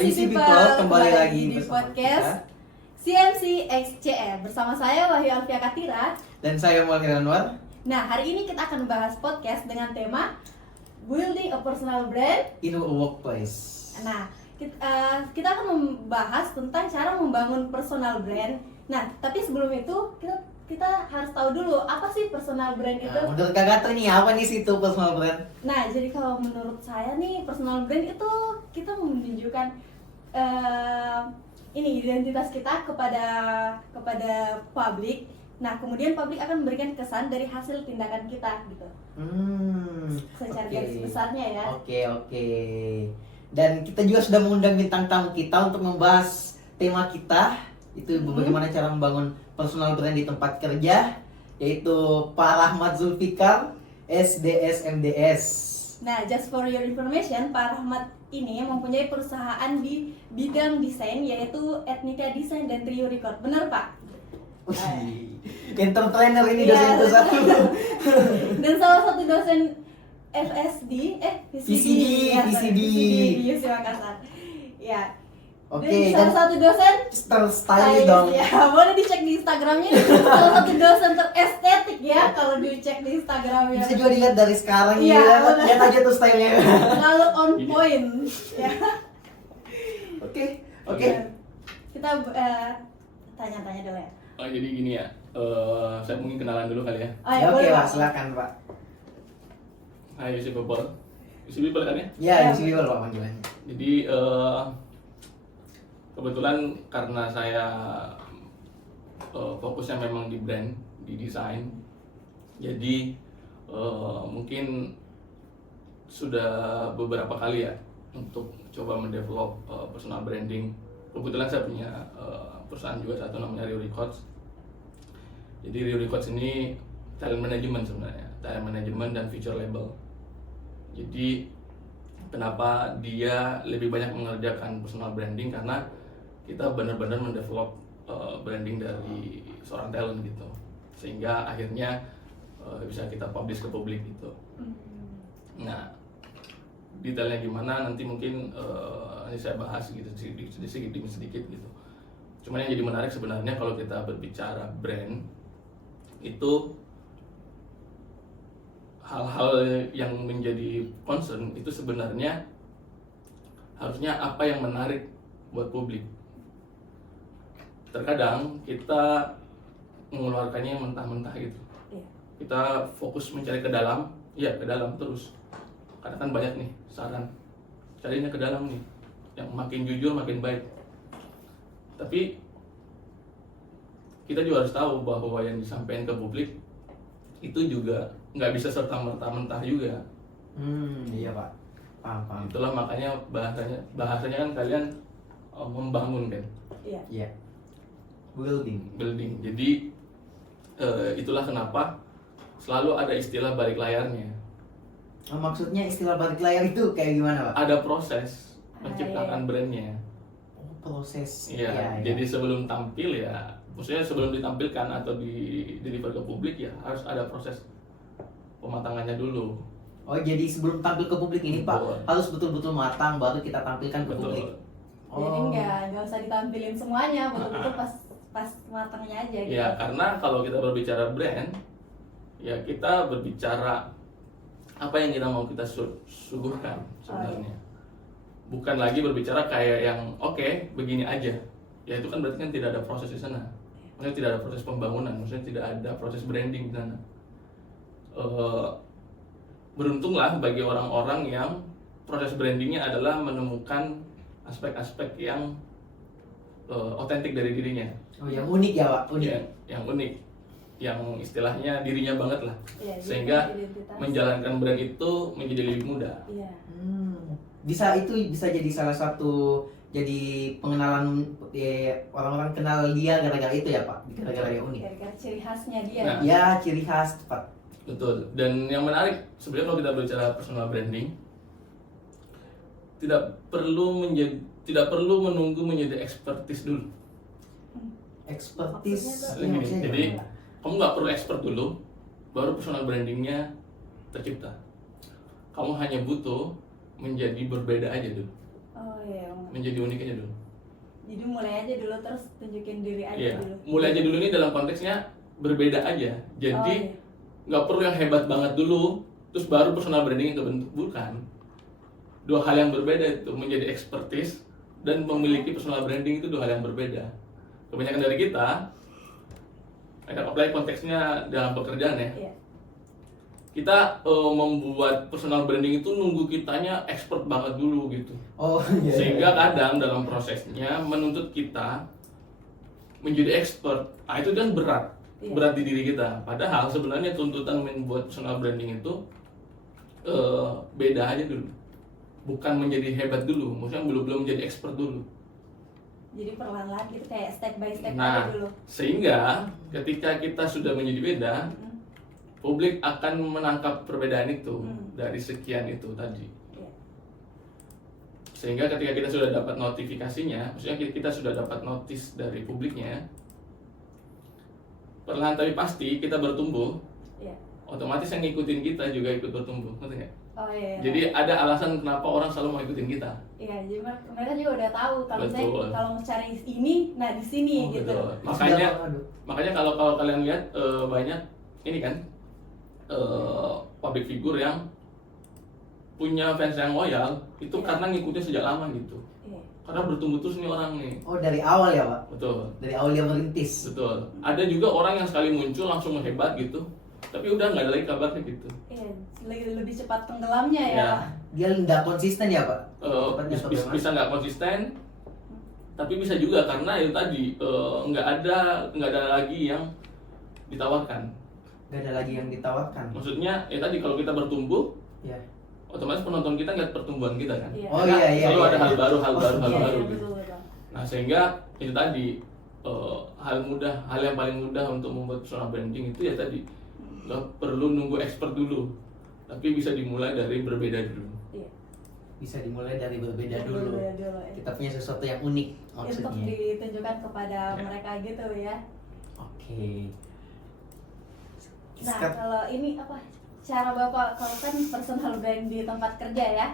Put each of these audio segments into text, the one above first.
CMC People kembali lagi di bersama podcast CMC XCM bersama saya Wahyu Alfia Katira dan saya Muhammad Anwar. Nah, hari ini kita akan bahas podcast dengan tema Building a Personal Brand In a Workplace. Nah, kita akan membahas tentang cara membangun personal brand. Nah, tapi sebelum itu kita harus tahu dulu apa sih personal brand itu. Nah, menurut Kak Gatra nih, apa nih situ personal brand? Nah, jadi kalau menurut saya nih personal brand itu kita menunjukkan ini identitas kita kepada publik. Nah, kemudian publik akan memberikan kesan dari hasil tindakan kita gitu. Secara garis besarnya ya. Oke. Dan kita juga sudah mengundang bintang tamu kita untuk membahas tema kita, itu bagaimana cara membangun personal brand di tempat kerja, yaitu Pak Rahmat Zulfikar, SDS MDS. Nah, just for your information, Pak Rahmat ini mempunyai perusahaan di bidang desain, yaitu Ethnica Design dan Trio Record. Benar, Pak? Entrepreneur ini dosen itu satu. Dan salah satu dosen VCD di UC Makassar. Ya. Oke, Dan salah satu dosen style dong. Ya, boleh dicek di Instagramnya. Salah satu dosen terestetik ya kalau dicek di Instagramnya. Bisa juga dilihat dari sekarang ya. Lihat aja tuh stylenya. Lalu on point. Ya. Oke. Kita tanya-tanya dulu ya. Oh, jadi gini ya, saya mungkin kenalan dulu kali ya. Oh, ya, Oke, boleh, Pak, silakan, Pak. Hai, UC People. UC People kan ya? Ya, di sini Pak panggilannya. Jadi kebetulan karena saya fokusnya memang di brand, di desain. Jadi mungkin sudah beberapa kali ya untuk coba mendevelop personal branding. Kebetulan saya punya perusahaan juga satu namanya Rio Records. Jadi Rio Records ini talent management sebenarnya, talent management dan feature label. Jadi kenapa dia lebih banyak mengerjakan personal branding, karena kita benar-benar mendevelop branding dari seorang talent gitu, sehingga akhirnya bisa kita publish ke publik gitu. Nah, detailnya gimana nanti mungkin ini saya bahas gitu sedikit gitu. Cuman yang jadi menarik sebenarnya kalau kita berbicara brand itu hal-hal yang menjadi concern itu sebenarnya harusnya apa yang menarik buat publik. Terkadang kita mengeluarkannya mentah-mentah gitu. Kita fokus mencari ke dalam terus. Karena kan banyak nih saran, carinya ke dalam nih, yang makin jujur makin baik. Tapi kita juga harus tahu bahwa yang disampaikan ke publik itu juga nggak bisa serta-merta mentah juga. Iya, Pak. Paham. Itulah makanya bahasanya kan kalian membangun kan. Iya. Building. Jadi itulah kenapa selalu ada istilah balik layarnya. Maksudnya istilah balik layar itu kayak gimana, Pak? Ada proses menciptakan brandnya. Proses. Iya. Jadi sebelum tampil ya, maksudnya sebelum ditampilkan atau di deliver ke publik ya harus ada proses pematangannya dulu. Oh, jadi sebelum tampil ke publik ini, Pak, harus betul-betul matang baru kita tampilkan ke publik. Jadi nggak usah ditampilin semuanya, betul-betul pas matangnya aja gitu. Ya, karena kalau kita berbicara brand, ya kita berbicara apa yang kita mau kita suguhkan sebenarnya. Bukan lagi berbicara kayak yang oke, begini aja. Ya itu kan berarti kan tidak ada proses di sana. Maksudnya tidak ada proses pembangunan, maksudnya tidak ada proses branding di sana. Beruntunglah bagi orang-orang yang proses brandingnya adalah menemukan aspek-aspek yang otentik dari dirinya. Oh, yang unik ya, Pak? Unik. Ya, yang unik, yang istilahnya dirinya banget lah. Ya, sehingga identitas. menjalankan brand itu menjadi lebih mudah. Iya. Bisa jadi salah satu jadi pengenalan orang-orang kenal dia gara-gara itu ya, Pak? Gara-gara yang unik. Gara-gara ciri khasnya dia. Nah, Ya, ciri khas, Pak. betul. Dan yang menarik sebenarnya kalau kita bicara personal branding, tidak perlu menunggu menjadi expertise dulu. Expertise. Jadi kamu nggak perlu expert dulu, baru personal brandingnya tercipta. Kamu hanya butuh menjadi berbeda aja dulu. Oh iya. menjadi unik aja dulu. Jadi mulai aja dulu terus tunjukin diri aja Iya, dulu. mulai aja dulu ini dalam konteksnya berbeda aja. Jadi Oh, iya. nggak perlu yang hebat banget dulu, terus baru personal branding kebentuk, bukan. Dua hal yang berbeda itu, menjadi expertise dan memiliki personal branding itu dua hal yang berbeda. Kebanyakan dari kita, akan apply konteksnya dalam pekerjaan ya. Iya. Kita membuat personal branding itu nunggu kitanya expert banget dulu gitu. Oh iya. Sehingga kadang dalam prosesnya menuntut kita menjadi expert. Nah, itu kan berat. Iya. Berat di diri kita. Padahal sebenarnya tuntutan membuat personal branding itu beda aja dulu. Bukan menjadi hebat dulu, maksudnya belum menjadi expert dulu. Jadi perlahan-lahan gitu kayak step by step aja Nah, dulu. sehingga ketika kita sudah menjadi beda, Hmm. publik akan menangkap perbedaan itu Hmm. dari sekian itu tadi. Iya. Sehingga ketika kita sudah dapat notifikasinya, maksudnya kita sudah dapat notis dari publiknya, perlahan tapi pasti kita bertumbuh, Iya. otomatis yang ngikutin kita juga ikut bertumbuh, ngerti nggak? Oh iya. Jadi ada alasan kenapa orang selalu mau ikutin kita. Iya, jadi mereka juga udah tahu kalau saya Betul. kalau mau cari ini, nah di sini Oh, gitu. Betul. Aduh. Makanya kalau kalian lihat banyak ini kan public figure yang punya fans yang loyal itu Iya. karena ngikutin sejak lama gitu. Iya. Karena bertumbuh terus nih orang nih. Oh dari awal ya Pak? Betul. Dari awal dia merintis. Betul. Ada juga orang yang sekali muncul langsung hebat gitu, tapi udah nggak ada lagi kabarnya gitu. Iya, lebih cepat tenggelamnya ya. Ya. Dia nggak konsisten ya Pak? Cepatnya atau bagaimana? Bisa nggak konsisten, tapi bisa juga karena itu tadi nggak ada lagi yang ditawarkan. Nggak ada lagi yang ditawarkan. Maksudnya ya tadi kalau kita bertumbuh, Ya. otomatis penonton kita ngeliat pertumbuhan kita kan. Iya. Oh, Karena iya, selalu iya, ada iya. hal baru, hal Oh, baru, hal Iya, baru iya, gitu. betul. Nah sehingga itu tadi hal yang paling mudah untuk membuat personal branding itu ya tadi nggak perlu nunggu expert dulu, tapi bisa dimulai dari berbeda dulu. Iya. Bisa dimulai dari berbeda dulu. Berbeda dulu, ya. Kita punya sesuatu yang unik Untuk maksudnya. ditunjukkan kepada Ya. mereka gitu ya. Oke. Nah, Sekarang- kalau ini apa cara Bapak kalau kan personal brand di tempat kerja ya.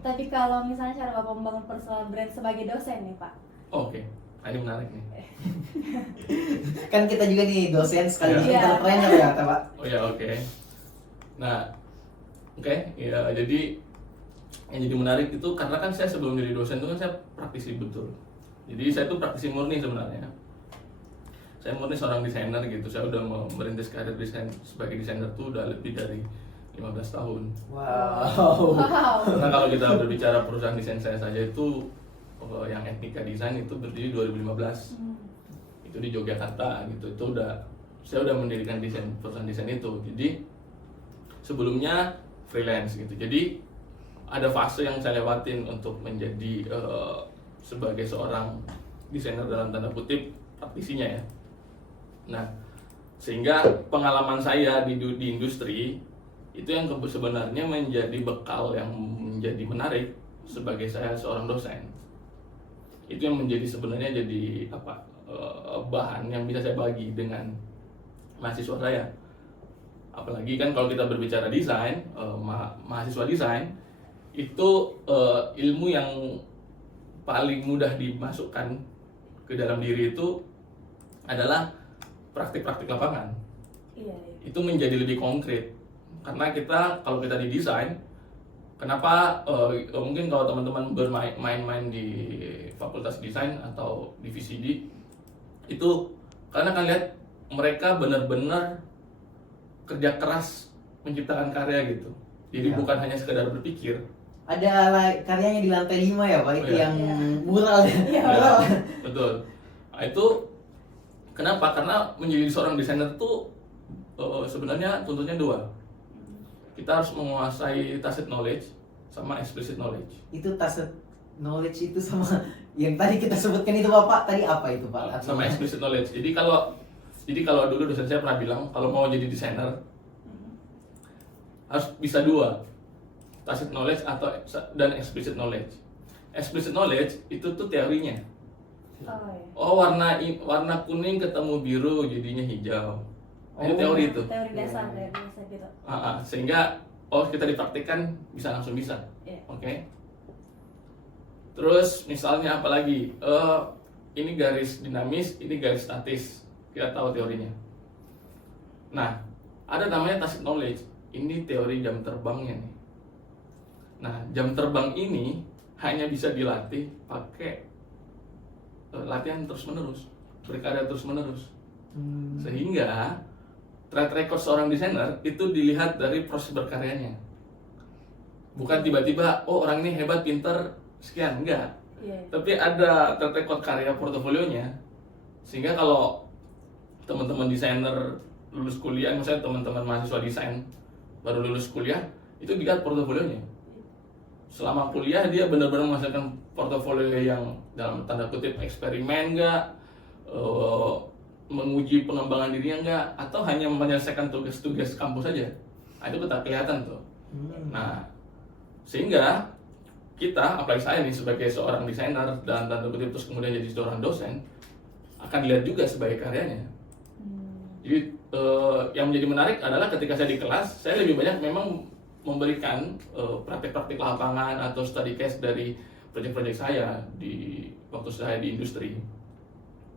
Tapi kalau misalnya cara Bapak membangun personal brand sebagai dosen nih, Pak. Oke. Nah, ini menarik nih. Kan kita juga nih dosen sekaligus Iya. entrepreneur ya Pak. Oh ya, oke. Nah, oke, ya jadi yang jadi menarik itu karena kan saya sebelum jadi dosen itu kan saya praktisi betul. Jadi saya tuh praktisi murni sebenarnya. Saya murni seorang desainer gitu. Saya udah merintis karir desain sebagai desainer tuh udah lebih dari 15 tahun. Wow. Wow. Karena kalau kita berbicara perusahaan desain saya saja itu yang Etnika Desain itu berdiri 2015. Hmm. Itu di Yogyakarta gitu. Saya udah mendirikan perusahaan desain itu. Jadi sebelumnya freelance gitu. Jadi ada fase yang saya lewatin untuk menjadi sebagai seorang desainer dalam tanda kutip praktisinya ya. Nah, sehingga pengalaman saya di industri itu yang sebenarnya menjadi bekal yang menjadi menarik sebagai saya seorang dosen. Itu yang menjadi sebenarnya jadi bahan yang bisa saya bagi dengan mahasiswa saya. Apalagi kan kalau kita berbicara desain, mahasiswa desain itu ilmu yang paling mudah dimasukkan ke dalam diri itu adalah praktik-praktik lapangan. Iya, iya. Itu menjadi lebih konkret karena kalau kita di desain, kenapa mungkin kalau teman-teman bermain-main di fakultas desain atau di VCD itu karena kan lihat mereka benar-benar kerja keras menciptakan karya gitu. Jadi Ya. bukan hanya sekedar berpikir. Ada karyanya di lantai 5 ya Pak, itu Oh, iya. yang Iya. mural. Iya. Mural. Betul. Nah, itu kenapa? Karena menjadi seorang desainer tuh sebenarnya tuntutnya dua. Kita harus menguasai tacit knowledge sama explicit knowledge. Itu tacit knowledge itu sama yang tadi kita sebutkan itu Bapak, tadi apa itu Pak? Sama explicit knowledge. Jadi kalau dulu dosen saya pernah bilang kalau mau jadi desainer harus bisa dua, tacit knowledge dan explicit knowledge. Explicit knowledge itu tuh teorinya. Oh, iya. Oh, warna kuning ketemu biru jadinya hijau. Itu Oh. teori itu. Teori dasar, Iya. teori dasar gitu. Sehingga kita dipraktikkan bisa langsung bisa. Iya. Oke. Terus misalnya apa lagi? Ini garis dinamis, ini garis statis. Kita tahu teorinya. Nah, ada namanya tacit knowledge. Ini teori jam terbangnya nih. Nah, jam terbang ini hanya bisa dilatih pakai latihan terus-menerus, berkarya terus-menerus. Sehingga track record seorang desainer itu dilihat dari proses berkaryanya. Bukan tiba-tiba, oh orang ini hebat, pinter, sekian, enggak. Tapi ada track record karya portofolionya. Sehingga kalau teman-teman desainer lulus kuliah, misalnya teman-teman mahasiswa desain baru lulus kuliah, itu dilihat portofolionya. Selama kuliah dia benar-benar menghasilkan portofolio yang dalam tanda kutip eksperimen enggak, menguji pengembangan dirinya enggak, atau hanya menyelesaikan tugas-tugas kampus saja. Nah, itu kita kelihatan tuh. Nah, sehingga kita, apalagi saya nih sebagai seorang desainer dan tanda kutip terus kemudian jadi seorang dosen, akan dilihat juga sebagai karyanya. Jadi yang menjadi menarik adalah ketika saya di kelas, saya lebih banyak memang memberikan praktik-praktik lapangan atau study case dari proyek-proyek saya di waktu saya di industri.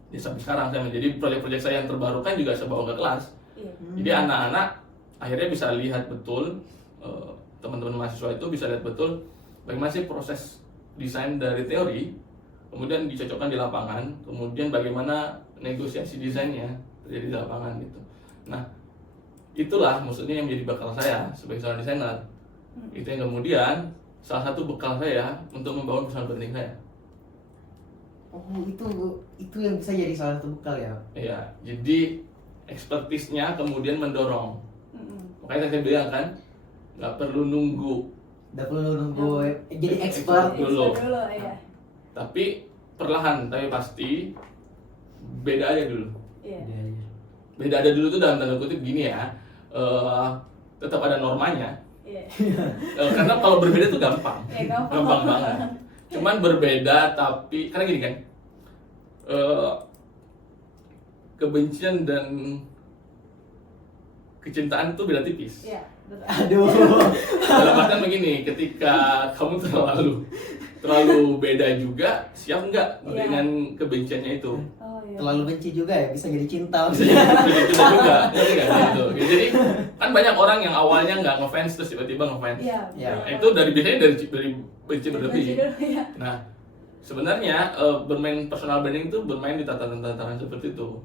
Jadi sampai sekarang saya menjadi proyek-proyek saya yang terbarukan juga saya bawa ke kelas. Jadi anak-anak akhirnya bisa lihat betul, teman-teman mahasiswa itu bisa lihat betul bagaimana sih proses desain dari teori, kemudian dicocokkan di lapangan, kemudian bagaimana negosiasi desainnya terjadi di lapangan gitu. Nah, itulah maksudnya yang menjadi bekal saya sebagai seorang desainer. Itu yang kemudian salah satu bekal saya untuk membangun personal branding saya. Oh, itu yang bisa jadi salah satu bekal ya. Iya, jadi expertise-nya kemudian mendorong. Makanya saya bilang kan, nggak perlu nunggu. Nggak perlu nunggu jadi expert dulu. Iya. Tapi perlahan, tapi pasti beda aja dulu. Iya. Beda ada dulu tuh dalam tanda kutip gini ya, tetap ada normanya. Iya. Karena kalau berbeda tuh gampang, Iya, gampang. gampang banget. Cuman berbeda tapi karena gini kan, kebencian dan kecintaan itu beda tipis. Iya, betul. Aduh. Dalam artian begini, ketika kamu terlalu beda juga, siap nggak Iya. dengan kebenciannya itu? Oh, iya. Terlalu benci juga ya, bisa jadi cinta. Bisa jadi cinta juga, ngerti nggak? Gitu. Jadi kan banyak orang yang awalnya nggak ngefans terus tiba-tiba ngefans. Iya. Ya, Nah, itu biasanya dari benci berlebih. Benci dulu, iya. Nah, sebenarnya bermain personal branding itu bermain di tataran-tataran seperti itu.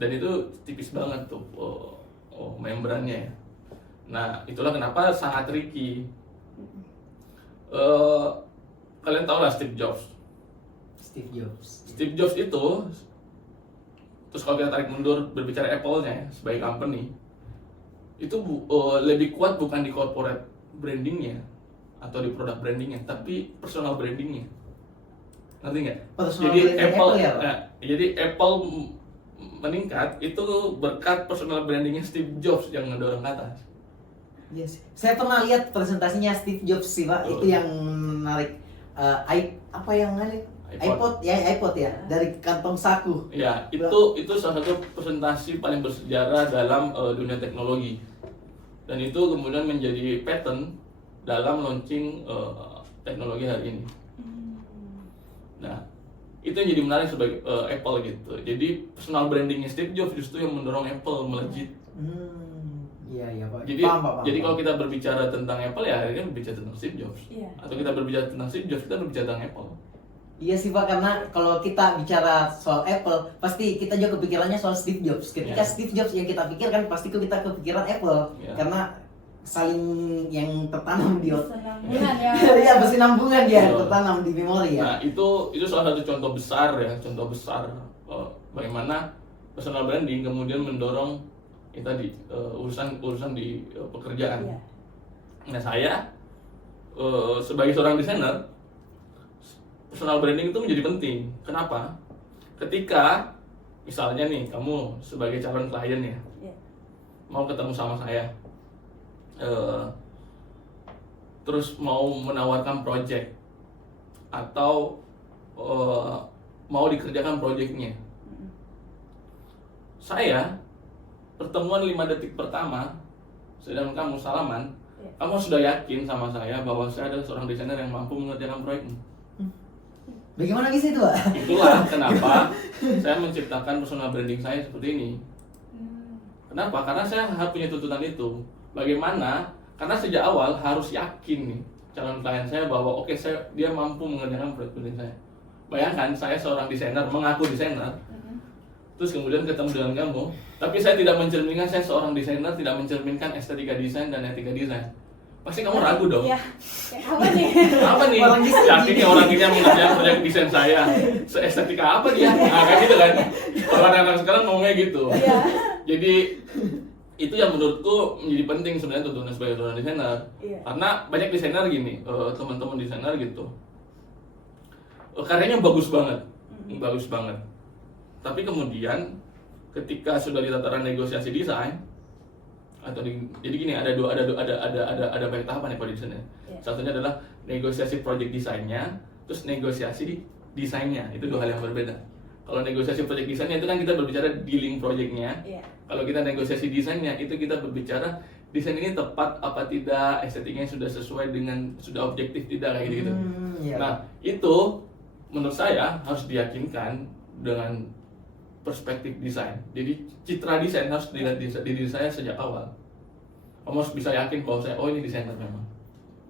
Dan itu tipis banget tuh membrannya. Nah, itulah kenapa sangat tricky. Kalian tahu lah Steve Jobs. Steve Jobs. Steve Jobs itu, terus kalau kita tarik mundur berbicara Apple-nya sebagai company, itu lebih kuat bukan di corporate brandingnya atau di product brandingnya, tapi personal brandingnya. Ngerti nggak? Personal Jadi branding Apple, ya, Pak? jadi Apple meningkat itu berkat personal brandingnya Steve Jobs yang ngedorong ke atas. Iya sih. Saya pernah lihat presentasinya Steve Jobs sih, Pak. Oh. Itu yang menarik apa yang menarik? iPod ya, dari kantong saku. Ya, itu salah satu presentasi paling bersejarah dalam dunia teknologi. Dan itu kemudian menjadi pattern dalam launching teknologi hari ini. Nah, itu yang jadi menarik sebagai Apple gitu. Jadi personal brandingnya Steve Jobs justru yang mendorong Apple melejit. Iya Pak. Jadi Paham. kalau kita berbicara tentang Apple ya akhirnya berbicara tentang Steve Jobs. Iya. Atau kita berbicara tentang Steve Jobs, kita berbicara tentang Apple. Iya sih Pak, karena kalau kita bicara soal Apple, pasti kita juga kepikirannya soal Steve Jobs. Ketika Ya. Steve Jobs yang kita pikirkan, pasti kita kepikiran Apple. Ya. Karena saling yang tertanam di Senambungan ya. Iya, bersinambungan dia, Betul. tertanam di memori ya. Nah, itu salah satu contoh besar ya, bagaimana personal branding kemudian mendorong tadi urusan di pekerjaan. Iya. Nah, saya sebagai seorang desainer, personal branding itu menjadi penting. Kenapa? Ketika misalnya nih kamu sebagai calon klien ya, Iya. mau ketemu sama saya, terus mau menawarkan project atau mau dikerjakan projectnya, saya pertemuan 5 detik pertama sedang kamu salaman, Iya. kamu sudah yakin sama saya bahwa saya adalah seorang desainer yang mampu mengerjakan proyekmu. Bagaimana bisa itu, Pak? Itulah kenapa saya menciptakan personal branding saya seperti ini. Kenapa? Karena saya punya tuntutan itu. Bagaimana? Karena sejak awal harus yakin nih calon klien saya bahwa oke, dia mampu mengerjakan proyek branding saya. Bayangkan saya seorang desainer, mengaku desainer, terus kemudian ketemu dengan kamu, tapi saya tidak mencerminkan saya seorang desainer, tidak mencerminkan estetika desain dan etika desain. Pasti kamu ragu dong. Iya. Kayak apa nih? Apa nih? Orang desain. Yakin nih orang ini yang mengerjakan proyek desain saya. Seestetika apa dia? Nah, kayak gitu kan. Kalau anak-anak sekarang ngomongnya gitu. Iya. Jadi itu yang menurutku menjadi penting sebenarnya tuntutan sebagai seorang desainer. Iya. Karena banyak desainer gini, teman-teman desainer gitu. Karyanya bagus banget. Bagus banget. Tapi kemudian ketika sudah di tataran negosiasi desain atau jadi gini, ada banyak tahapan ya pada desainnya. Iya. Satunya adalah negosiasi project desainnya, terus negosiasi desainnya. Itu dua hal yang berbeda. Kalau negosiasi project desainnya itu kan kita berbicara dealing projectnya. Iya. Kalau kita negosiasi desainnya itu kita berbicara desain ini tepat apa tidak, estetikanya sudah sesuai dengan, sudah objektif tidak, kayak gitu. Iya. Nah, itu menurut saya harus diyakinkan dengan perspektif desain. Jadi citra desain harus dilihat di diri saya sejak awal. Kamu harus bisa yakin bahwa saya, oh ini desainer memang.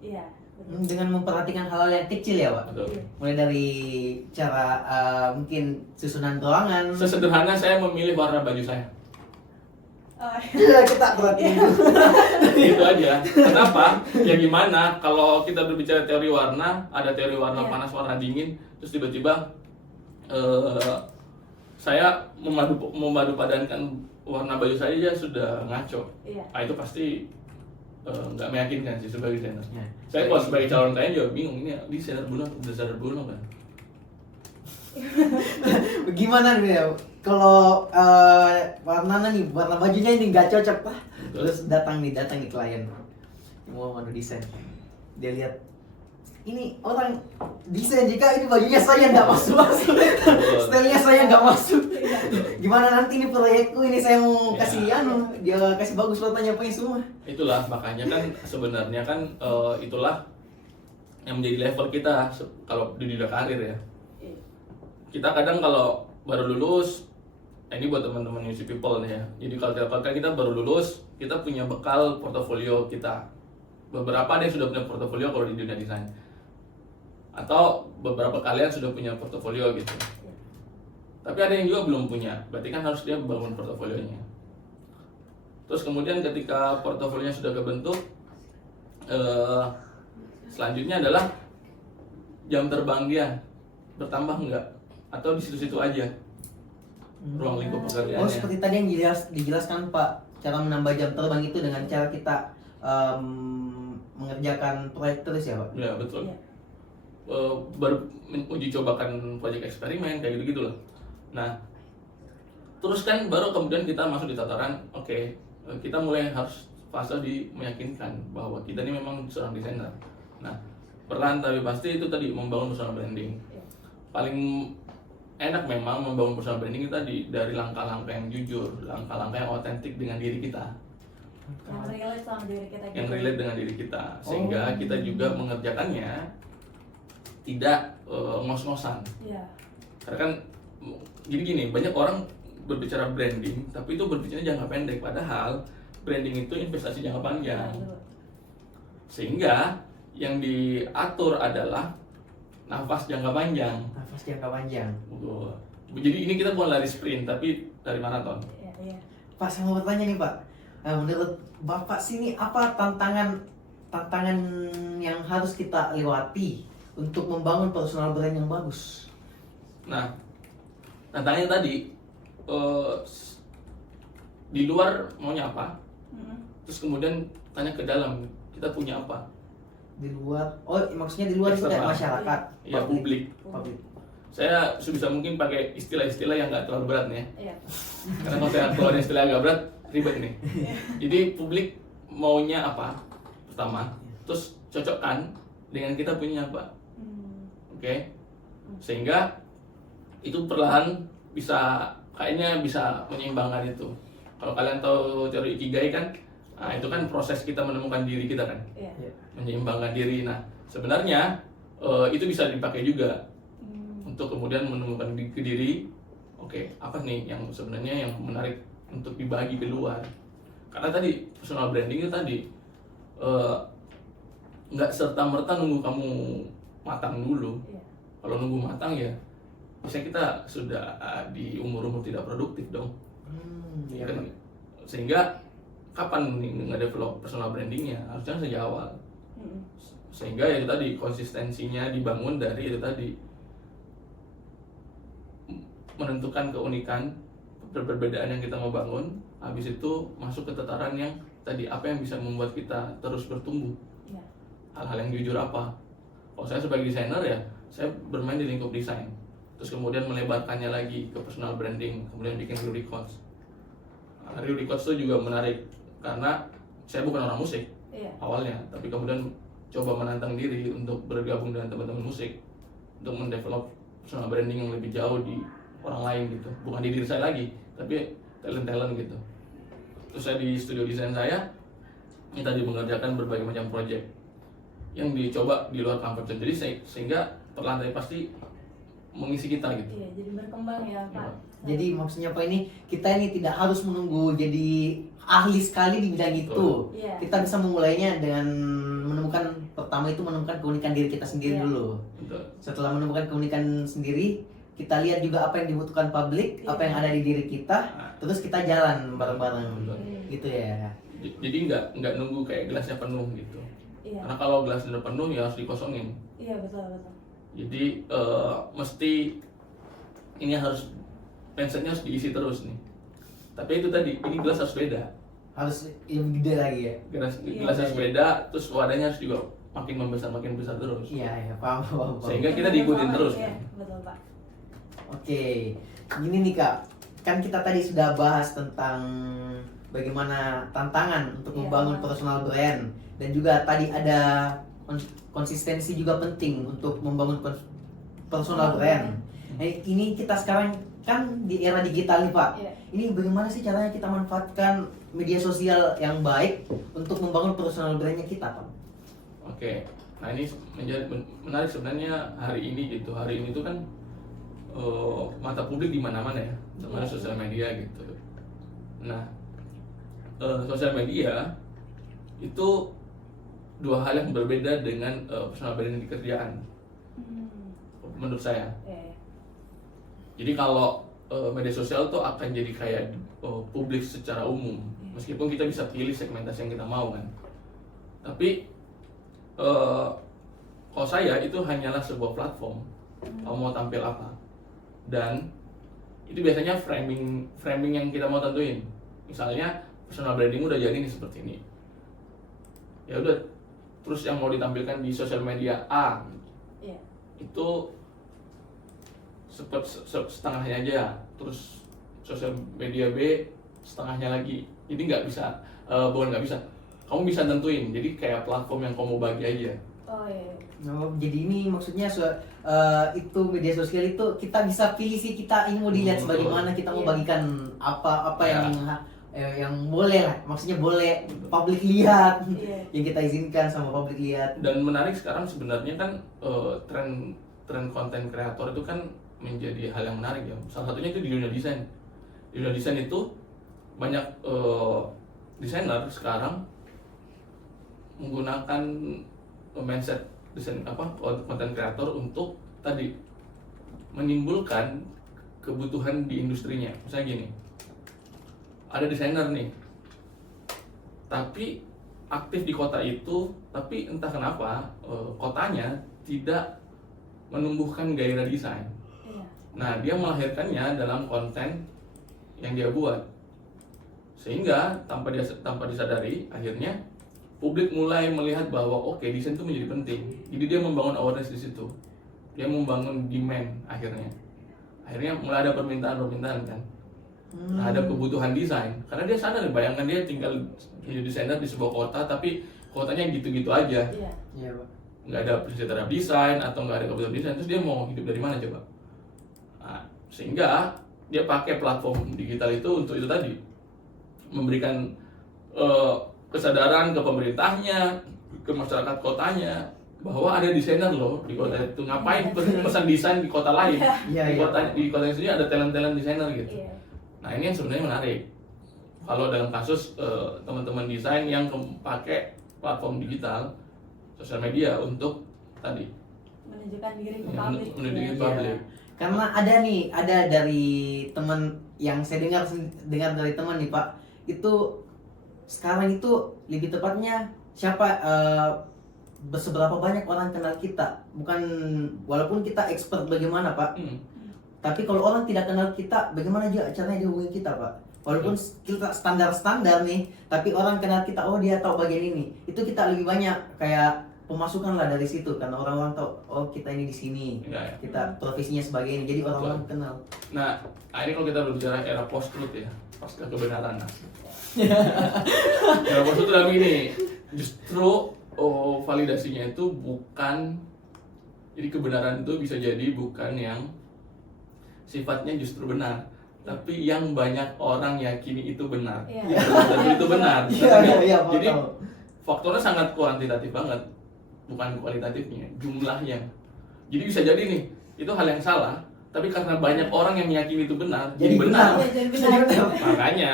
Iya. betul. Dengan memperhatikan hal-hal yang kecil ya, Pak. Betul. Mulai dari cara mungkin susunan ruangan. Sesederhana saya memilih warna baju saya. Oh, Kita perhatiin. Itu aja. Kenapa? Ya gimana kalau kita berbicara teori warna, ada teori warna Iya. panas, warna dingin, terus tiba-tiba saya memadu padankan warna baju saya aja sudah ngaco. Iya. Nah, itu pasti nggak meyakinkan sih sebagai desainer. Ya. Saya kalau sebagai calon klien juga bingung, ini desainer bunuh kan? Gimana nih ya? Kalau warna bajunya ini nggak cocok, Pak. Betul. Terus datang nih klien mau manu desain. Dia lihat ini orang desain, jika ini bajunya saya nggak masuk, stylenya saya nggak masuk. Gimana nanti ini proyekku ini saya mau Ya. kasih dia kasih bagus warnanya apa semua. Itulah makanya kan sebenarnya kan itulah yang menjadi level kita kalau di dunia karir ya. Iya. Kita kadang kalau baru lulus, ini buat teman-teman UC People nih ya. Jadi kalau kita baru lulus, kita punya bekal portofolio kita. Beberapa ada yang sudah punya portofolio kalau di dunia desain. Atau beberapa kalian sudah punya portofolio gitu. Tapi ada yang juga belum punya, berarti kan harus dia bangun portofolionya. Terus kemudian ketika portofolionya sudah kebentuk, selanjutnya adalah jam terbang dia bertambah enggak? Atau di situ-situ aja ruang lingkup pekerjaannya. Oh, seperti tadi yang dijelaskan Pak, cara menambah jam terbang itu dengan cara kita mengerjakan proyek terus ya, Pak? Ya betul. Iya. Uji cobakan proyek eksperimen kayak gitu gitulah. Nah, terus kan baru kemudian kita masuk di tataran oke, kita mulai harus fase di meyakinkan bahwa kita ini memang seorang desainer. Nah, perlahan tapi pasti itu tadi membangun personal branding. Iya. Paling enak memang membangun personal branding kita dari langkah-langkah yang jujur, langkah-langkah yang otentik dengan diri kita, Yang relate sama diri kita. yang gitu. relate dengan diri kita, sehingga Oh. kita juga mengerjakannya tidak ngos-ngosan. Iya. Karena kan gini, banyak orang berbicara branding, tapi itu berbicara jangka pendek, padahal branding itu investasi jangka panjang. Iya, betul. Sehingga yang diatur adalah nafas jangka panjang. Nafas jangka panjang. Betul. Jadi ini kita bukan lari sprint, tapi lari maraton. Iya, iya. Pak, saya mau bertanya nih, Pak. Menurut Bapak sini apa tantangan yang harus kita lewati untuk membangun personal brand yang bagus? Nah, tantangannya tadi di luar maunya apa, terus kemudian tanya ke dalam kita punya apa. Di luar, maksudnya di luar itu kayak Eksternal. masyarakat, Ya publik. publik. Saya sebisa mungkin pakai istilah-istilah yang nggak terlalu berat nih ya. Iya. Karena kalau saya keluarin istilah agak berat, ribet ini. Jadi publik maunya apa? Pertama, terus cocokkan dengan kita punya apa. Oke? Sehingga itu perlahan kayaknya bisa menyeimbangkan itu. Kalau kalian tahu teori Ikigai kan, nah itu kan proses kita menemukan diri kita kan, Iya. menyeimbangkan diri. Nah sebenarnya itu bisa dipakai juga untuk kemudian menemukan ke diri, oke, apa nih yang sebenarnya yang menarik untuk dibagi keluar. Karena tadi personal branding itu tadi nggak serta-merta nunggu kamu matang dulu. Iya. Kalau nunggu matang ya biasanya kita sudah di umur-umur tidak produktif dong. Iya, Kan? Pak. Sehingga kapan nih nge-develop personal brandingnya? Harusnya sejak awal. Mm-mm. Sehingga ya itu tadi konsistensinya dibangun dari itu tadi, menentukan keunikan perbedaan yang kita mau bangun, habis itu masuk ke tataran yang tadi apa yang bisa membuat kita terus bertumbuh, Iya. hal-hal yang jujur apa. Kalau saya sebagai desainer ya saya bermain di lingkup desain, terus kemudian melebarkannya lagi ke personal branding, kemudian bikin Ryu Records. Ryu Records itu juga menarik karena saya bukan orang musik Iya. awalnya, tapi kemudian coba menantang diri untuk bergabung dengan teman-teman musik untuk mendevelop personal branding yang lebih jauh di orang lain gitu, bukan di diri saya lagi, tapi talent gitu. Terus saya di studio desain saya ini tadi mengerjakan berbagai macam project yang dicoba di luar comfort zone, jadi sehingga perlantai pasti mengisi kita gitu. Iya, jadi berkembang ya Pak. Jadi maksudnya Pak, ini kita ini tidak harus menunggu jadi ahli sekali di bidang itu. Iya. Kita bisa memulainya dengan menemukan, pertama itu menemukan keunikan diri kita sendiri Iya. dulu. Betul. Setelah menemukan keunikan sendiri, kita lihat juga apa yang dibutuhkan publik, Iya. apa yang ada di diri kita, terus kita jalan bareng-bareng. Betul. Gitu ya. Jadi nggak nunggu kayak gelasnya penuh gitu. Iya. Karena kalau gelasnya udah penuh ya harus dikosongin. Iya, betul betul. Jadi mesti ini harus mindsetnya harus diisi terus nih. Tapi itu tadi, ini gelas harus beda. Harus lebih gede lagi ya. Gelas Iya. harus beda, terus wadahnya harus juga makin besar terus. Iya, ya, paham. Sehingga kita diikutin Sama, terus iya, kan. betul Pak. Oke, gini nih Kak, kan kita tadi sudah bahas tentang bagaimana tantangan untuk Iya. membangun personal brand, dan juga tadi ada konsistensi juga penting untuk membangun personal brand. Nah, ini kita sekarang kan di era digital nih Pak. Iya. Ini bagaimana sih caranya kita manfaatkan media sosial yang baik untuk membangun personal brandnya kita Pak? Oke. Nah, ini menjadi menarik sebenarnya hari ini gitu. Hari ini tuh kan mata publik di mana-mana ya, termasuk sosial media gitu. Nah, sosial media itu dua hal yang berbeda dengan personal branding di kerjaan menurut saya. Iya. Jadi kalau media sosial tuh akan jadi kayak publik secara umum, meskipun kita bisa pilih segmentasi yang kita mau kan. Tapi kalau saya itu hanyalah sebuah platform, kamu mau tampil apa, dan itu biasanya framing yang kita mau tentuin. Misalnya personal branding udah jadi nih seperti ini, ya udah, terus yang mau ditampilkan di sosial media A Iya. itu setengahnya aja, terus sosial media B setengahnya lagi. Jadi nggak bisa, bukan nggak bisa, kamu bisa tentuin. Jadi kayak platform yang kamu bagi aja. Oh iya. Oh, jadi ini maksudnya itu media sosial itu kita bisa pilih sih, kita ini mau dilihat Betul. sebagaimana, kita mau Iya. bagikan apa Ya. yang boleh lah, maksudnya boleh publik lihat, Iya. yang kita izinkan sama publik lihat. Dan menarik sekarang sebenarnya kan tren konten kreator itu kan menjadi hal yang menarik ya. Salah satunya itu di dunia desain. Di dunia desain itu banyak desainer sekarang menggunakan mindset desain konten kreator untuk tadi menimbulkan kebutuhan di industrinya. Misalnya gini, ada desainer nih, tapi aktif di kota itu, tapi entah kenapa kotanya tidak menumbuhkan gairah desain. Iya. Nah, dia melahirkannya dalam konten yang dia buat, sehingga tanpa disadari akhirnya publik mulai melihat bahwa oke, desain itu menjadi penting. Jadi dia membangun awareness di situ, dia membangun demand, akhirnya mulai ada permintaan kan terhadap kebutuhan desain, karena dia sadar, bayangkan dia tinggal jadi desainer di sebuah kota tapi kotanya gitu-gitu aja, Iya. Iya Pak. nggak ada peserta terhadap desain atau nggak ada kebutuhan desain, terus dia mau hidup dari mana coba? Nah, sehingga dia pakai platform digital itu untuk itu tadi, memberikan kesadaran ke pemerintahnya, ke masyarakat kotanya, bahwa ada desainer loh di kota itu, ngapain pesan desain di kota lain, Iya, di kota sendiri ada talent desainer gitu. Iya. Nah ini yang sebenarnya menarik. Kalau dalam kasus teman-teman desain yang pakai platform digital, sosial media untuk tadi Menunjukkan diri ke ya, publik. menunjukkan Iya. publik. Karena ada dari teman yang saya dengar dari teman nih Pak, itu sekarang itu lebih tepatnya siapa seberapa banyak orang kenal kita, bukan walaupun kita expert bagaimana Pak, tapi kalau orang tidak kenal kita, bagaimana aja caranya dia hubungi kita Pak? Walaupun kita standar nih, tapi orang kenal kita, oh dia tahu bagian ini, itu kita lebih banyak kayak pemasukan lah dari situ, karena orang-orang tahu, oh kita ini di sini, Ya, ya. kita profesinya sebagai ini, jadi orang-orang kenal. Nah, ini kalau kita berbicara era post truth ya, pasca kebenaran. Era post truth dalam ini, justru validasinya itu bukan, jadi kebenaran itu bisa jadi bukan yang sifatnya justru benar, tapi yang banyak orang yakini itu benar. Iya. Dan itu benar. Iya, Jadi tahu. faktornya sangat kuantitatif banget, bukan kualitatifnya, jumlahnya. Jadi bisa jadi nih, itu hal yang salah, tapi karena banyak orang yang meyakini itu benar, Jadi benar. Iya, jadi benar. Makanya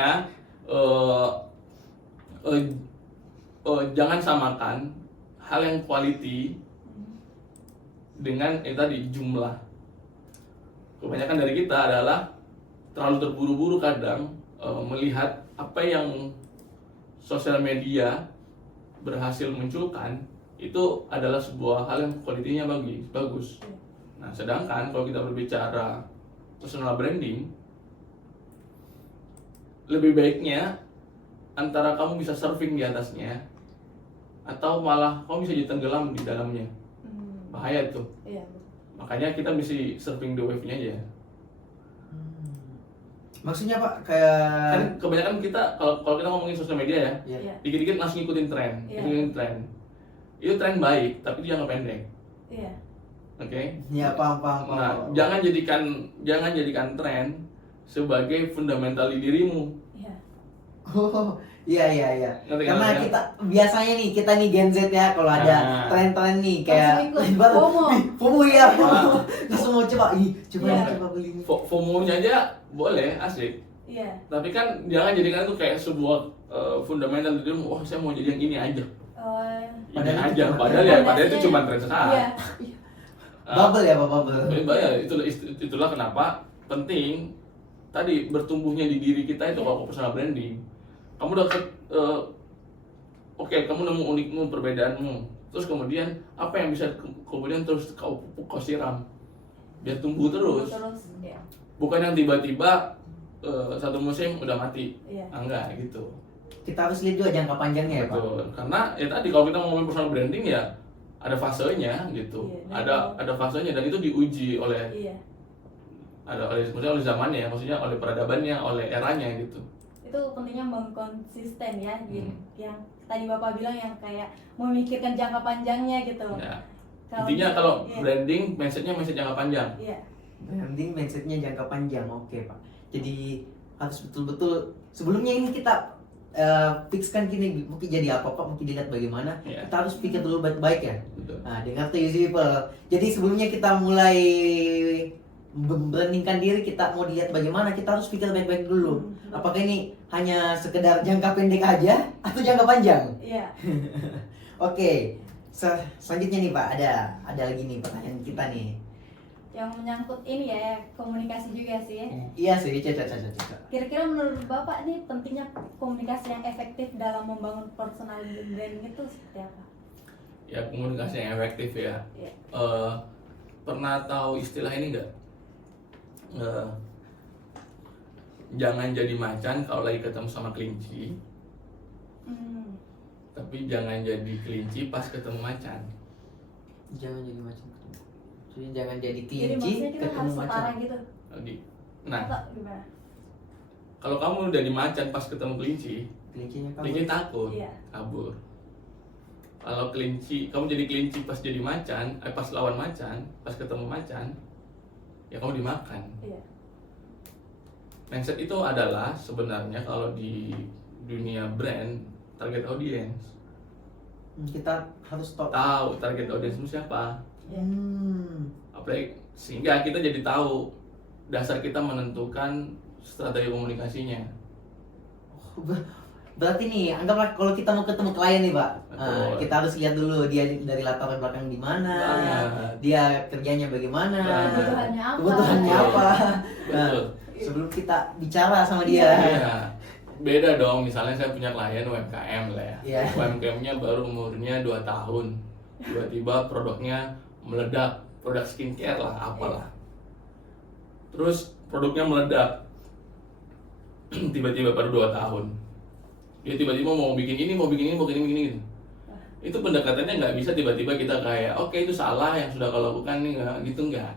jangan samakan hal yang quality dengan tadi jumlah. Kebanyakan dari kita adalah terlalu terburu-buru kadang melihat apa yang sosial media berhasil munculkan itu adalah sebuah hal yang kualitinya bagus. Nah, sedangkan kalau kita berbicara personal branding, lebih baiknya antara kamu bisa surfing di atasnya atau malah kamu bisa jadi tenggelam di dalamnya. Bahaya tuh. Iya. Makanya kita mesti surfing the wave-nya aja. Maksudnya Pak kayak Kan kebanyakan kita kalau kita ngomongin sosial media ya, Iya. dikit-dikit langsung ngikutin tren, Iya. ngikutin tren. Itu tren baik, tapi dia jangka pendek. Iya. Oke? ya paham. Nah, jangan jadikan tren sebagai fundamental di dirimu. Iya. Oh, iya. Ngerti Karena kan, ya? kita biasanya nih, kita nih Gen Z ya, kalau ada Nah. tren-tren nih kayak Langsung ikut, baru FOMO. FOMO ya. Nah. Langsung mau coba Iya. coba beli ini. FOMO-nya aja boleh, asik. Iya. Tapi kan jangan jadikan itu kayak sebuah fundamental di dirimu. Wah, saya mau jadi yang ini aja. Ini Padahal itu aja. cuma Padahal itu cuma tren sesaat. Iya. Bubble ya Pak, bubble. Itulah kenapa penting tadi bertumbuhnya di diri kita itu kalau personal branding. Kamu udah oke, kamu nemu unikmu, perbedaanmu. Terus kemudian apa yang bisa kemudian terus kau siram biar tumbuh terus. Iya. Bukan yang tiba-tiba satu musim udah mati. Iya. Enggak gitu. Kita harus lihat juga jangka panjangnya ya Pak. Betul. Karena ya tadi kalau kita ngomongin personal branding ya ada fasenya gitu. Iya, Ada fasenya dan itu diuji oleh Iya. maksudnya oleh zamannya, maksudnya oleh peradabannya, oleh eranya gitu. Itu pentingnya mengkonsisten ya, yang tadi Bapak bilang yang kayak memikirkan jangka panjangnya gitu. Ya. Kalau Intinya bisa- kalau iya. branding mindsetnya mindset jangka panjang. Iya. Branding mindsetnya jangka panjang, oke Pak. Jadi harus betul-betul sebelumnya ini kita fixkan gini, mungkin jadi apa Pak, mungkin dilihat bagaimana. Iya. Kita harus pikir dulu baik-baik ya. Betul. Nah, dengar tuh Easy People. Jadi sebelumnya kita mulai membrandingkan diri, kita mau dilihat bagaimana, kita harus pikir baik-baik dulu. Apakah ini hanya sekedar jangka pendek aja atau jangka panjang? Iya. Oke. Selanjutnya nih Pak, ada lagi nih pertanyaan kita nih. Yang menyangkut ini ya, komunikasi juga sih ya. Iya sih, caca. Kira-kira menurut Bapak nih pentingnya komunikasi yang efektif dalam membangun personal branding itu seperti apa? Ya komunikasi yang efektif ya. Iya. Pernah tahu istilah ini nggak? Jangan jadi macan kalau lagi ketemu sama kelinci, tapi jangan jadi kelinci pas ketemu macan. Jangan jadi macam itu. Jadi jangan jadi Jadi kelinci maksudnya kita ketemu harus setara macan. gitu. Nah, Atau gimana? kalau kamu udah di macan pas ketemu kelinci, Kelincinya kelinci kamu. takut, Iya. kabur. Kalau kamu jadi kelinci pas jadi macan, pas lawan macan, pas ketemu macan, ya kamu dimakan. Iya. Mindset itu adalah sebenarnya kalau di dunia brand target audience. Kita harus tahu target audiensmu siapa. Apalagi sehingga kita jadi tahu dasar kita menentukan strategi komunikasinya. Berarti nih, anggaplah kalau kita mau ketemu klien nih, Pak. Betul. Kita harus lihat dulu dia dari latar belakang di mana, Banget. dia kerjanya bagaimana, Kebutuhannya apa? kebutuhannya apa. Nah, Betul. sebelum kita bicara sama dia. Iya. Beda dong, misalnya saya punya klien UMKM lah ya. Iya. UMKM-nya baru umurnya 2 tahun. Tiba-tiba produknya meledak, produk skincare lah, apalah. Terus produknya meledak. Tiba-tiba baru 2 tahun. Dia tiba-tiba mau bikin ini, mau bikin ini. Itu pendekatannya nggak bisa tiba-tiba kita kayak, oke itu salah yang sudah kau lakukan nih, nggak gitu nggak.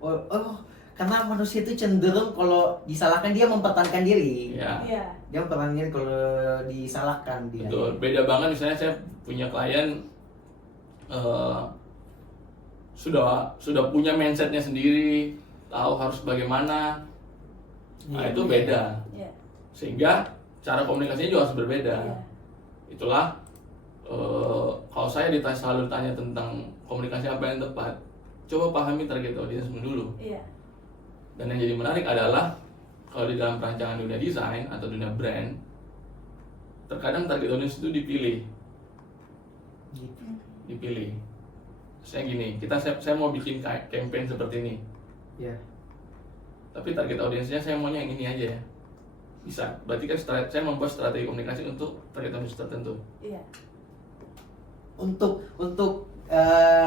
Oh, karena manusia itu cenderung kalau disalahkan dia mempertahankan diri. Ya. Iya. Dia mempertahankan diri kalau disalahkan dia. Betul, beda banget misalnya saya punya klien sudah punya mindsetnya sendiri, tahu harus bagaimana. Nah Iya. itu beda, Iya. sehingga cara komunikasinya juga harus berbeda. Iya. Itulah kalau saya selalu ditanya tentang komunikasi apa yang tepat, coba pahami target audiensmu dulu. Iya. Dan yang jadi menarik adalah kalau di dalam perancangan dunia desain atau dunia brand, terkadang target audience itu dipilih. Saya gini, saya mau bikin campaign seperti ini, Iya. tapi target audiensnya saya maunya yang ini aja ya. Bisa, berarti kan saya membuat strategi komunikasi untuk target audience tertentu. Iya. Untuk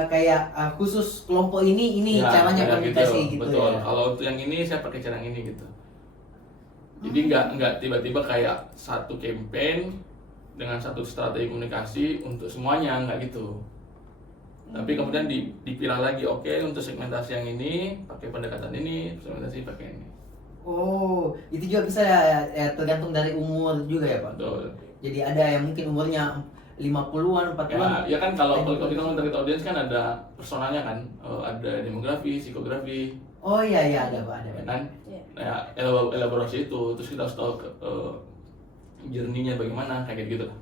kayak khusus kelompok ini Ya, caranya kayak komunikasi gitu, betul. ya. Kalau untuk yang ini saya pakai cara yang ini gitu. Jadi nggak tiba-tiba kayak satu campaign dengan satu strategi komunikasi untuk semuanya, nggak gitu. Tapi kemudian dipilah lagi, oke untuk segmentasi yang ini pakai pendekatan ini, segmentasi pakai ini. Oh, itu juga bisa ya, tergantung dari umur juga ya, Pak. Betul. Jadi ada yang mungkin umurnya 50-an, 40-an. Ya kan kalau kita ngomong target audience kan ada personalnya kan, ada demografi, psikografi, Oh iya ada Pak, ada. ya kan? Iya. Nah, elaborasi itu, terus kita harus tahu journey-nya bagaimana, kayak gitu lah.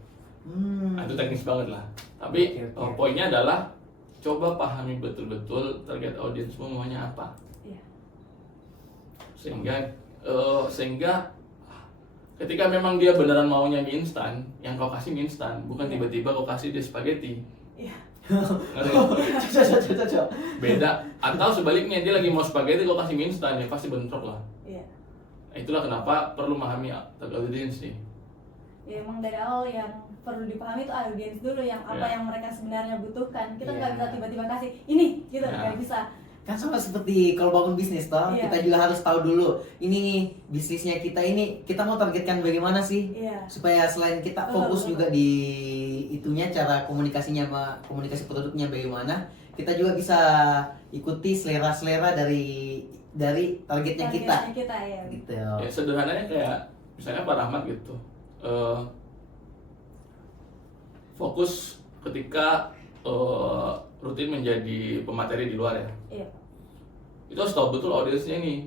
Nah, itu teknis banget lah. Tapi Oke. poinnya adalah coba pahami betul-betul target audiensmu maunya apa. Iya. Sehingga ketika memang dia beneran maunya mie instan, yang kau kasih mie instan, bukan tiba-tiba kau kasih dia spaghetti. Iya. Ngerti? Cocok. Beda. Atau sebaliknya, dia lagi mau spaghetti kau kasih mie instan, ya pasti bentrok lah. Iya. Nah, itulah kenapa perlu memahami target audience nih. Ya emang dari awal yang perlu dipahami itu audiens dulu, yang apa Iya. yang mereka sebenarnya butuhkan. Kita Iya. nggak bisa tiba-tiba kasih ini gitu, Iya. nggak bisa. Kan sama seperti kalau bangun bisnis toh, Iya. kita juga harus tahu dulu ini nih bisnisnya kita ini kita mau targetkan bagaimana sih? Iya. Supaya selain kita Betul, fokus betul. juga di itunya, cara komunikasinya sama komunikasi produknya bagaimana, kita juga bisa ikuti selera-selera dari targetnya kita. Targetnya kita ya. Gitu. Ya sederhananya kayak misalnya Pak Rahmat gitu, fokus ketika rutin menjadi pemateri di luar ya. Iya. Itu harus tahu betul audiensnya ini.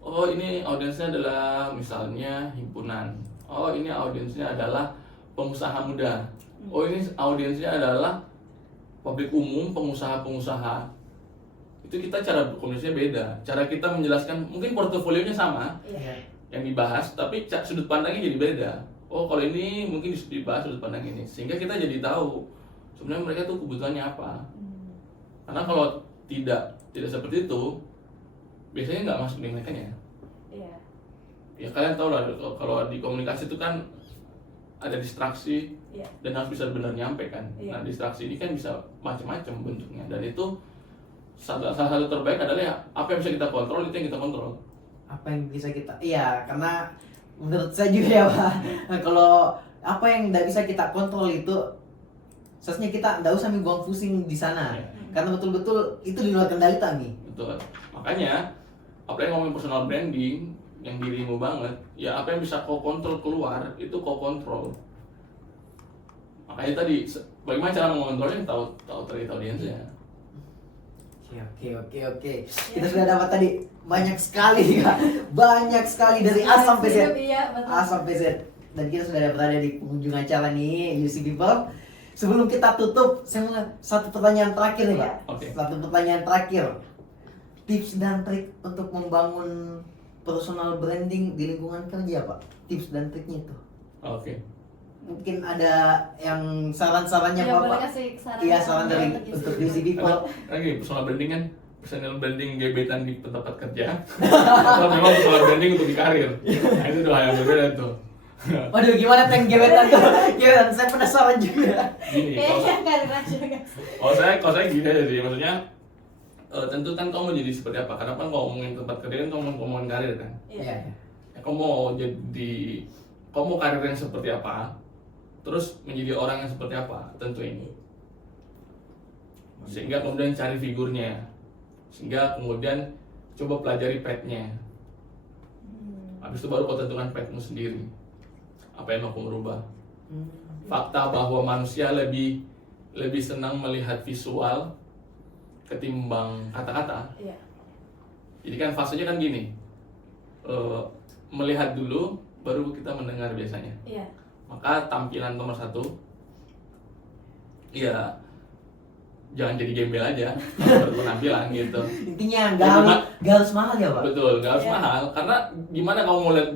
Oh ini audiensnya adalah misalnya himpunan. Oh ini audiensnya adalah pengusaha muda. Oh ini audiensnya adalah publik umum, pengusaha-pengusaha. Itu kita cara komunikasinya beda. Cara kita menjelaskan, mungkin portofolionya sama Iya. yang dibahas, tapi sudut pandangnya jadi beda. Oh kalau ini mungkin dibahas sudut pandang ini, sehingga kita jadi tahu sebenarnya mereka tuh kebutuhannya apa. Karena kalau tidak seperti itu, biasanya nggak masuk di mereka ya. Iya. Ya kalian tahu lah kalau di komunikasi itu kan ada distraksi Iya. dan harus bisa benar nyampe kan. Iya. Nah distraksi ini kan bisa macam-macam bentuknya, dan itu salah satu terbaik adalah ya, apa yang bisa kita kontrol itu yang kita kontrol. Apa yang bisa kita, iya, karena menurut saya juga ya Pak, nah, kalau apa yang tidak bisa kita kontrol itu seharusnya kita tidak usah buang pusing di sana. Iya. Karena betul-betul itu di luar kendali kami. Betul. Makanya apalagi ngomongin personal branding yang dirimu banget, ya apa yang bisa kau kontrol keluar itu kau kontrol. Makanya tadi bagaimana cara mengontrolnya, tahu target audiensnya. Oke. Kita sudah dapat tadi banyak sekali ya. Banyak sekali dari A sampai Z. Iya, betul. A sampai Z. Dan kita sudah berada di penghujung acara nih, UC People. Sebelum kita tutup, saya mau satu pertanyaan terakhir nih, Pak. Oke. Satu pertanyaan terakhir. Tips dan trik untuk membangun personal branding di lingkungan kerja, Pak. Tips dan triknya itu. Oke. Mungkin ada yang saran-sarannya, Ya, Pak. boleh kasih saran. Iya, saran dari untuk Easy People. Kalau lagi personal branding kan personal branding gebetan di tempat kerja. Atau memang personal branding untuk di karir. Nah, itu dua hal yang berbeda tuh. Waduh, gimana tentang gebetan tuh? Gebetan, saya penasaran juga. Gini, kalau Kayaknya kan aja guys. kalau saya gini aja sih, maksudnya tentu kan kamu mau jadi seperti apa? Karena kan kalau ngomongin tempat kerja kan kamu ngomongin karir kan. Iya. Ya, kamu mau karir yang seperti apa? Terus menjadi orang yang seperti apa? Tentu ini. Sehingga kemudian cari figurnya. Sehingga kemudian coba pelajari petnya. Habis itu baru kau tentukan petmu sendiri. Apa yang mau kau merubah? Fakta bahwa manusia lebih senang melihat visual ketimbang kata-kata. Iya. Jadi kan fasenya kan gini, melihat dulu, baru kita mendengar biasanya. Iya. Maka tampilan nomor satu, ya jangan jadi gembel aja, berpenampilan gitu. Intinya Ya, nggak harus mahal ya, Pak. Betul, nggak harus Iya. mahal. Karena gimana kamu mau lihat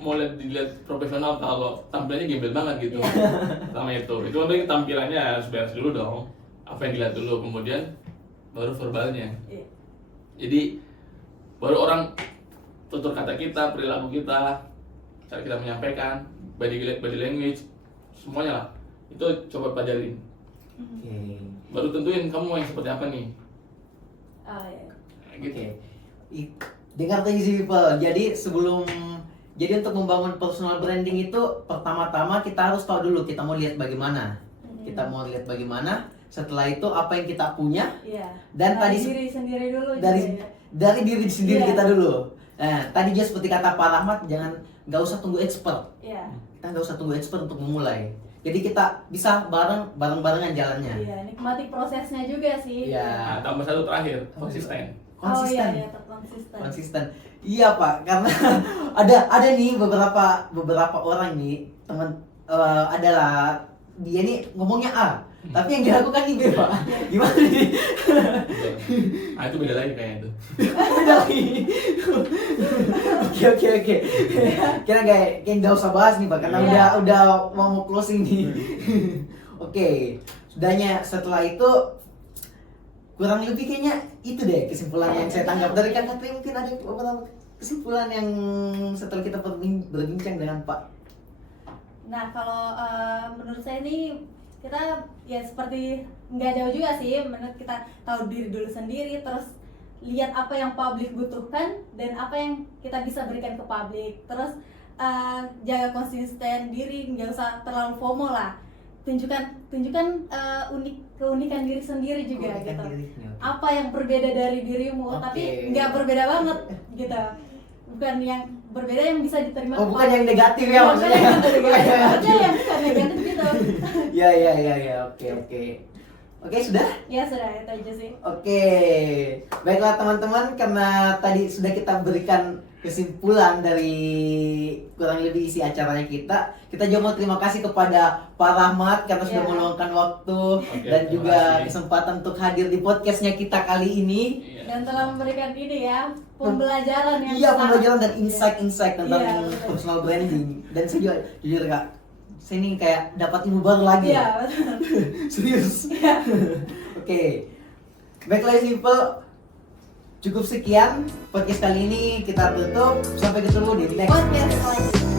mau dilihat profesional kalau tampilannya gembel banget gitu. Sama itu penting tampilannya harus beres dulu dong. Apa yang dilihat dulu, kemudian baru verbalnya. Iya. Jadi baru orang tutur kata kita, perilaku kita, cara kita menyampaikan, body language, semuanya lah. Itu coba pelajarin. Oke. Baru tentuin kamu mau yang seperti apa nih. Oh iya. Nah, gitu. Dengar tuh Easy People. Jadi untuk membangun personal branding itu pertama-tama kita harus tahu dulu kita mau lihat bagaimana. Kita mau lihat bagaimana. Setelah itu apa yang kita punya. Iya. Dan dari tadi diri sendiri dulu dari juga ya. dari diri sendiri Iya. kita dulu. Nah, tadi juga seperti kata Pak Rahmat, nggak usah tunggu expert. Iya. Kita nggak usah tunggu expert untuk memulai. Jadi kita bisa bareng-barengan jalannya. Iya, nikmati prosesnya juga sih. Nah, Iya. tambah satu terakhir, konsisten. Konsisten. Oh iya, tetap konsisten. Konsisten. Iya, Pak, karena ada nih beberapa orang nih, teman adalah dia nih ngomongnya A, tapi yang dilakukan ini B, Pak. Gimana nih? Nah, itu beda lagi kayaknya itu. Beda lagi. Oke. Kira kayak nggak usah bahas nih, Pak, karena Iya. udah mau closing nih. Oke, sudahnya setelah itu kurang lebih kayaknya itu deh kesimpulan yang saya tangkap dari Kak Katri. Mungkin ada beberapa kesimpulan yang setelah kita berbincang dengan Pak. Nah, kalau menurut saya ini kita ya seperti nggak jauh juga sih, menurut kita tahu diri dulu sendiri, terus lihat apa yang publik butuhkan dan apa yang kita bisa berikan ke publik, terus jaga konsisten diri, nggak usah terlalu FOMO lah, tunjukkan keunikan diri sendiri juga Keunikan gitu. diri, oke. Apa yang berbeda dari dirimu, Oke. tapi nggak berbeda banget gitu, bukan yang berbeda yang bisa diterima. Oh, bukan yang negatif ya maksudnya. Bukan yang negatif, Bukan yang maksudnya yang bukan negatif gitu. Ya. Oke. Oke, sudah? Ya sudah, itu aja sih. Oke. Baiklah teman-teman, karena tadi sudah kita berikan kesimpulan dari kurang lebih isi acaranya kita. Kita juga mau terima kasih kepada Pak Rahmat karena sudah Ya. meluangkan waktu Oke, dan terima juga kasih. kesempatan untuk hadir di podcastnya kita kali ini. Iya. Dan telah memberikan ini ya, pembelajaran yang Iya, sangat- pembelajaran dan insight-insight tentang Iya, betul. personal branding. Dan saya juga jujur Kak, saya ini kayak dapat ilmu baru lagi. Iya, betul. Serius. Iya. Oke. Baiklah Simple. Cukup sekian podcast kali ini, kita tutup. Sampai ketemu di next Podcast selanjutnya.